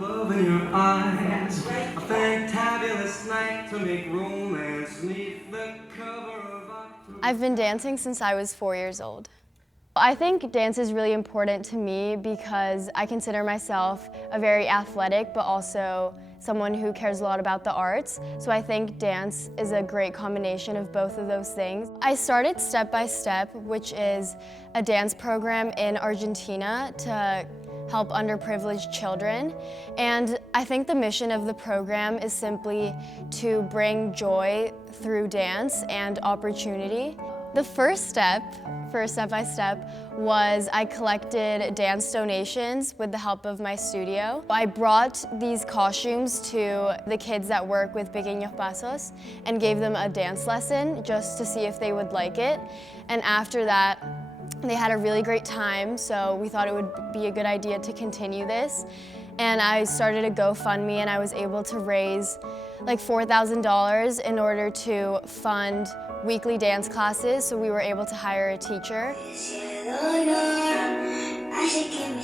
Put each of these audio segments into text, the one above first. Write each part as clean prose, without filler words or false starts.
Love in your eyes, a fantabulous night to make romance neath the cover of October. I've been dancing since I was 4 years old. I think dance is really important to me because I consider myself a very athletic but also someone who cares a lot about the arts. So I think dance is a great combination of both of those things. I started Step by Step, which is a dance program in Argentina to help underprivileged children. And I think the mission of the program is simply to bring joy through dance and opportunity. The first step for Step by Step was I collected dance donations with the help of my studio. I brought these costumes to the kids that work with Pequeños Pasos and gave them a dance lesson just to see if they would like it. And after that, they had a really great time, so we thought it would be a good idea to continue this. And I started a GoFundMe and I was able to raise like $4,000 in order to fund weekly dance classes, so we were able to hire a teacher.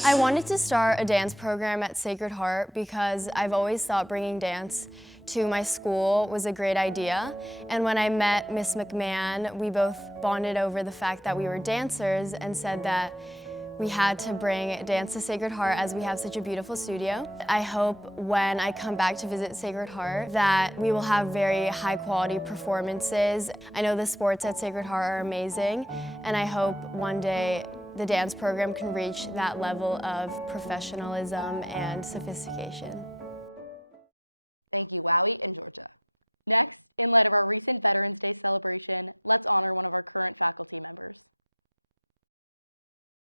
I wanted to start a dance program at Sacred Heart because I've always thought bringing dance to my school was a great idea. And when I met Miss McMahon, we both bonded over the fact that we were dancers and said that we had to bring dance to Sacred Heart as we have such a beautiful studio. I hope when I come back to visit Sacred Heart that we will have very high quality performances. I know the sports at Sacred Heart are amazing, and I hope one day the dance program can reach that level of professionalism and sophistication.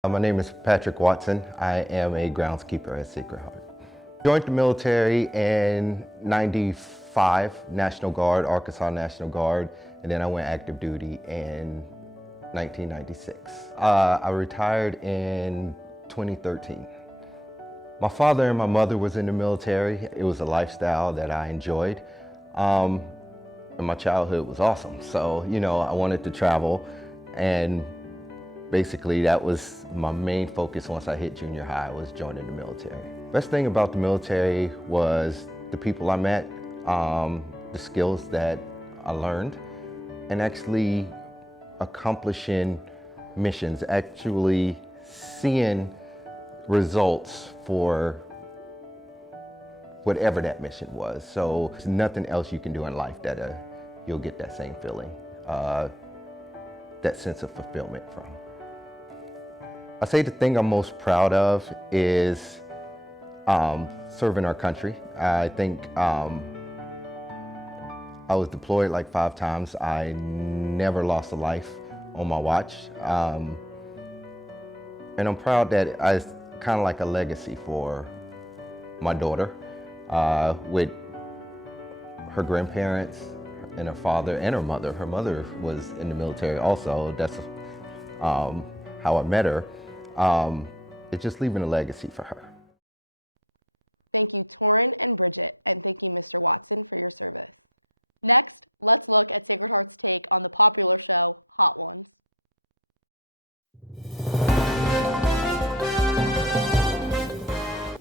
My name is Patrick Watson. I am a groundskeeper at Sacred Heart. Joined the military in '95, National Guard, Arkansas National Guard, and then I went active duty in 1996. I retired in 2013. My father and my mother was in the military. It was a lifestyle that I enjoyed. And my childhood was awesome. So, I wanted to travel, and basically that was my main focus once I hit junior high, was joining the military. Best thing about the military was the people I met, the skills that I learned, and actually accomplishing missions, actually seeing results for whatever that mission was. So there's nothing else you can do in life that you'll get that same feeling, that sense of fulfillment from. I say the thing I'm most proud of is serving our country. I think I was deployed like 5 times. I never lost a life on my watch. And I'm proud that it's kind of like a legacy for my daughter with her grandparents and her father and her mother. Her mother was in the military also. That's how I met her. It's just leaving a legacy for her.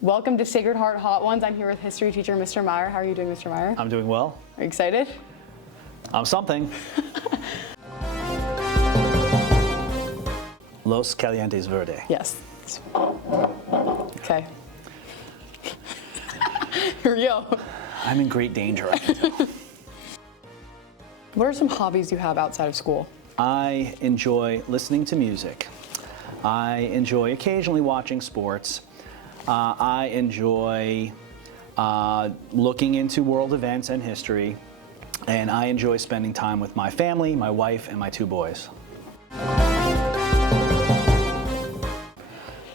Welcome to Sacred Heart Hot Ones. I'm here with history teacher Mr. Meyer. How are you doing, Mr. Meyer? I'm doing well. Are you excited? I'm something. Los Calientes Verde. Yes. Okay. Here we go. I'm in great danger, I can tell. What are some hobbies you have outside of school? I enjoy listening to music. I enjoy occasionally watching sports. I enjoy looking into world events and history. And I enjoy spending time with my family, my wife, and my 2 boys.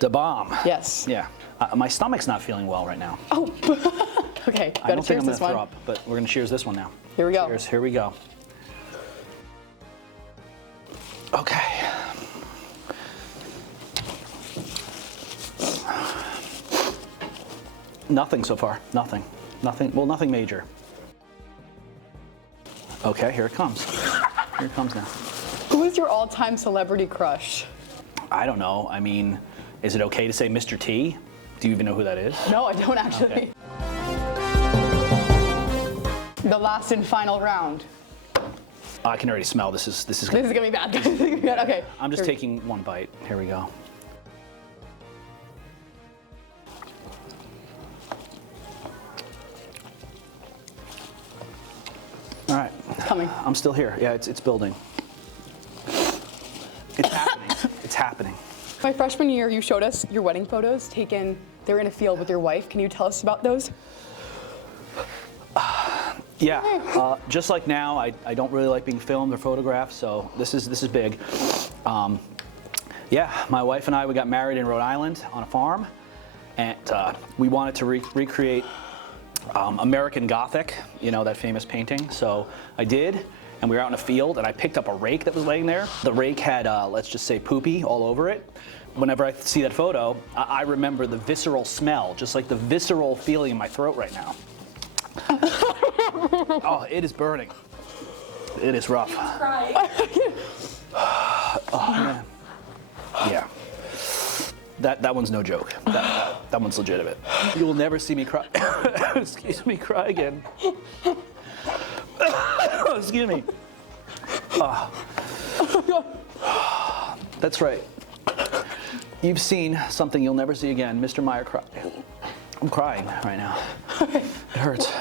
The bomb. Yes. Yeah. My stomach's not feeling well right now. Oh, okay. I Gotta don't think cheers I'm this gonna throw one. up, but we're gonna cheers this one now. Here we go. Cheers, here we go. Okay. Nothing so far, nothing. Nothing, well, nothing major. Okay, here it comes. Here it comes now. Who is your all-time celebrity crush? I don't know, I mean, is it okay to say Mr. T? Do you even know who that is? No, I don't actually. Okay. The last and final round. I can already smell this is This is gonna be bad. This is gonna be bad. Okay. I'm just taking one bite. Here we go. All right. Coming. I'm still here. Yeah, it's building. It's happening. It's happening. My freshman year, you showed us your wedding photos taken. They were in a field with your wife. Can you tell us about those? Yeah, just like now, I don't really like being filmed or photographed, so this is big. Yeah, my wife and I, we got married in Rhode Island on a farm, and we wanted to recreate American Gothic, you know, that famous painting. So I did, and we were out in a field, and I picked up a rake that was laying there. The rake had, let's just say, poopy all over it. Whenever I see that photo, I remember the visceral smell, just like the visceral feeling in my throat right now. Oh, it is burning. It is rough. Oh, man. Yeah. That one's no joke. That one's legitimate. You will never see me cry. Excuse me, cry again. Excuse me. That's right. You've seen something you'll never see again. Mr. Meyer cry. I'm crying right now. It hurts.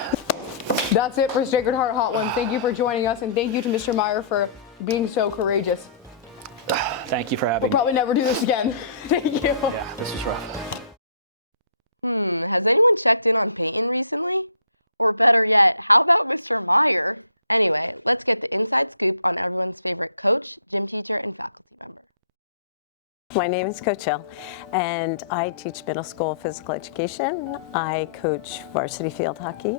That's it for Sacred Heart Hot Ones. Thank you for joining us, and thank you to Mr. Meyer for being so courageous. Thank you for having We'll me. probably never do this again. Thank you. Yeah, this was rough. My name is Coach Hill, and I teach middle school physical education. I coach varsity field hockey,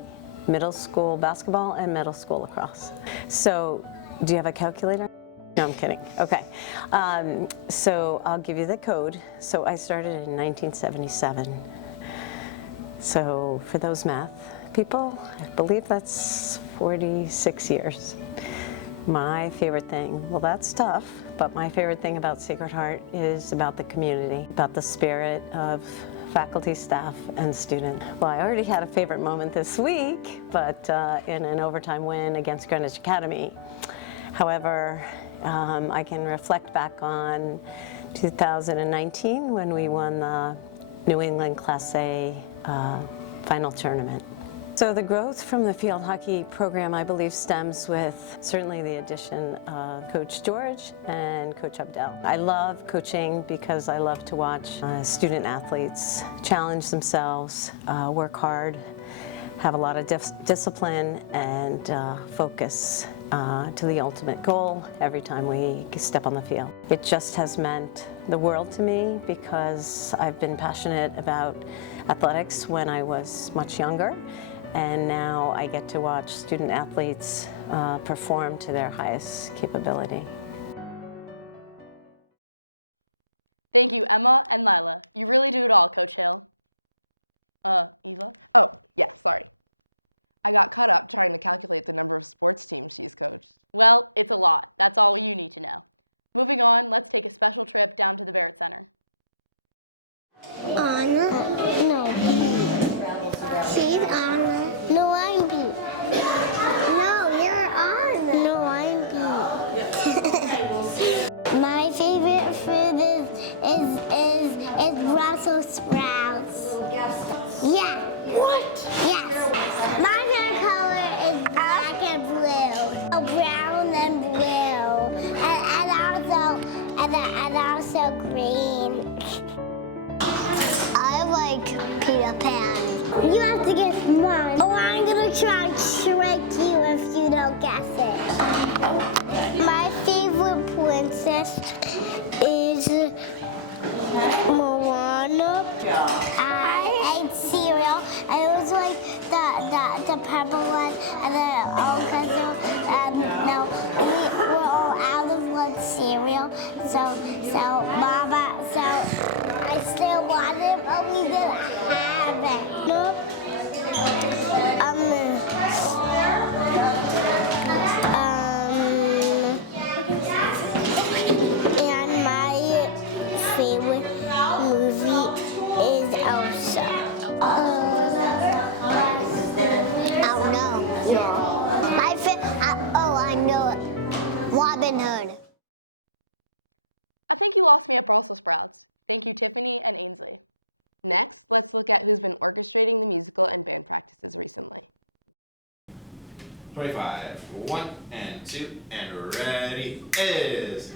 middle school basketball, and middle school lacrosse. So, do you have a calculator? No, I'm kidding. Okay. So I'll give you the code. So I started in 1977. So for those math people, I believe that's 46 years. My favorite thing, well, that's tough, but my favorite thing about Sacred Heart is about the community, about the spirit of faculty, staff, and student. Well, I already had a favorite moment this week, but in an overtime win against Greenwich Academy. However, I can reflect back on 2019 when we won the New England Class A final tournament. So the growth from the field hockey program, I believe, stems with certainly the addition of Coach George and Coach Abdel. I love coaching because I love to watch student athletes challenge themselves, work hard, have a lot of discipline, and focus to the ultimate goal every time we step on the field. It just has meant the world to me because I've been passionate about athletics when I was much younger. And now I get to watch student athletes perform to their highest capability. Anna? No. She's Anna. No, I'm B. No, you're Anna. No, I'm B. My favorite food is Brussels sprouts. Yeah. What? Yes. My favorite color is black and blue. Oh, brown and blue. And also green. I like Peter Pan. You have to guess mine. Or I'm gonna try and trick you if you don't guess it. My favorite princess is Moana. I ate cereal. It was like the purple one and the cousin. No, we were all out of one cereal. So Mama, I still want it, but we didn't have it. Nope. And my favorite movie is Elsa. $25. 1 and 2 and ready is.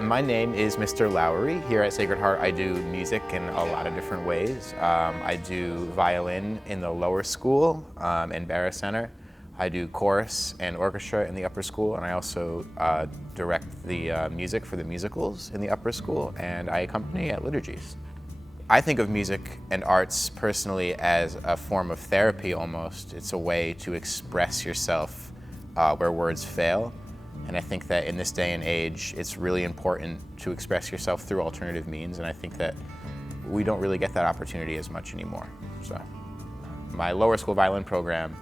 My name is Mr. Lowry. Here at Sacred Heart, I do music in a lot of different ways. I do violin in the lower school and Barra Center. I do chorus and orchestra in the upper school, and I also direct the music for the musicals in the upper school, and I accompany at liturgies. I think of music and arts personally as a form of therapy almost. It's a way to express yourself where words fail. And I think that in this day and age, it's really important to express yourself through alternative means, and I think that we don't really get that opportunity as much anymore. So, my lower school violin program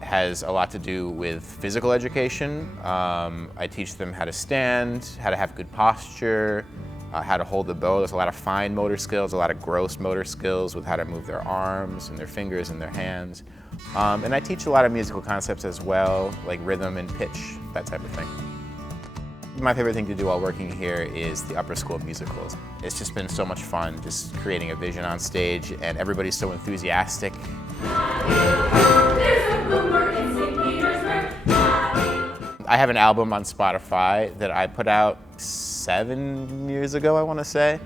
has a lot to do with physical education. I teach them how to stand, how to have good posture, how to hold the bow. There's a lot of fine motor skills, a lot of gross motor skills with how to move their arms and their fingers and their hands. And I teach a lot of musical concepts as well, like rhythm and pitch, that type of thing. My favorite thing to do while working here is the upper school musicals. It's just been so much fun just creating a vision on stage, and everybody's so enthusiastic. I have an album on Spotify that I put out 7 years ago, I want to say.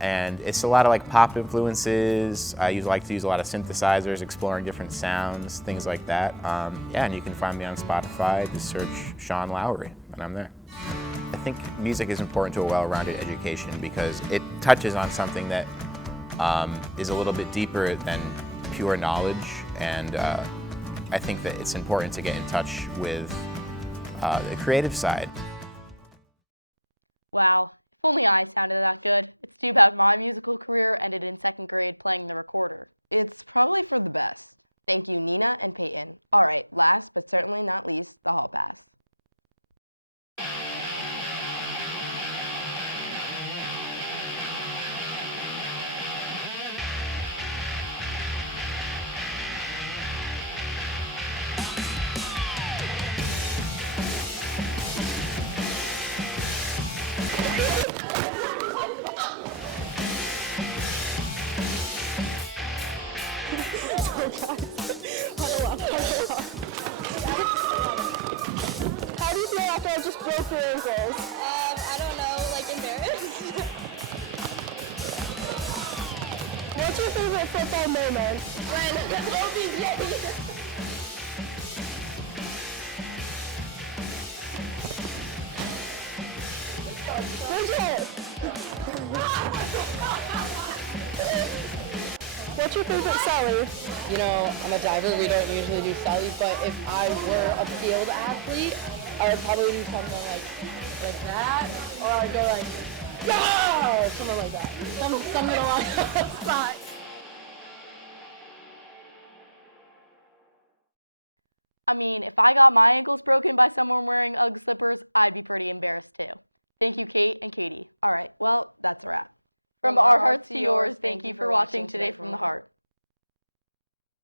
And it's a lot of like pop influences. I like to use a lot of synthesizers, exploring different sounds, things like that. Yeah, and you can find me on Spotify. Just search Sean Lowry, and I'm there. I think music is important to a well-rounded education because it touches on something that is a little bit deeper than pure knowledge. And I think that it's important to get in touch with the creative side. How do you feel after I just broke your ankles? I don't know, like embarrassed. What's your favorite football moment? When OBJ Bridget! What's your favorite Sally? You know, I'm a diver. We don't usually do Sally, but if I were a field athlete, I would probably do something like that, or I'd go like, yeah, or something like that. Something along those lines.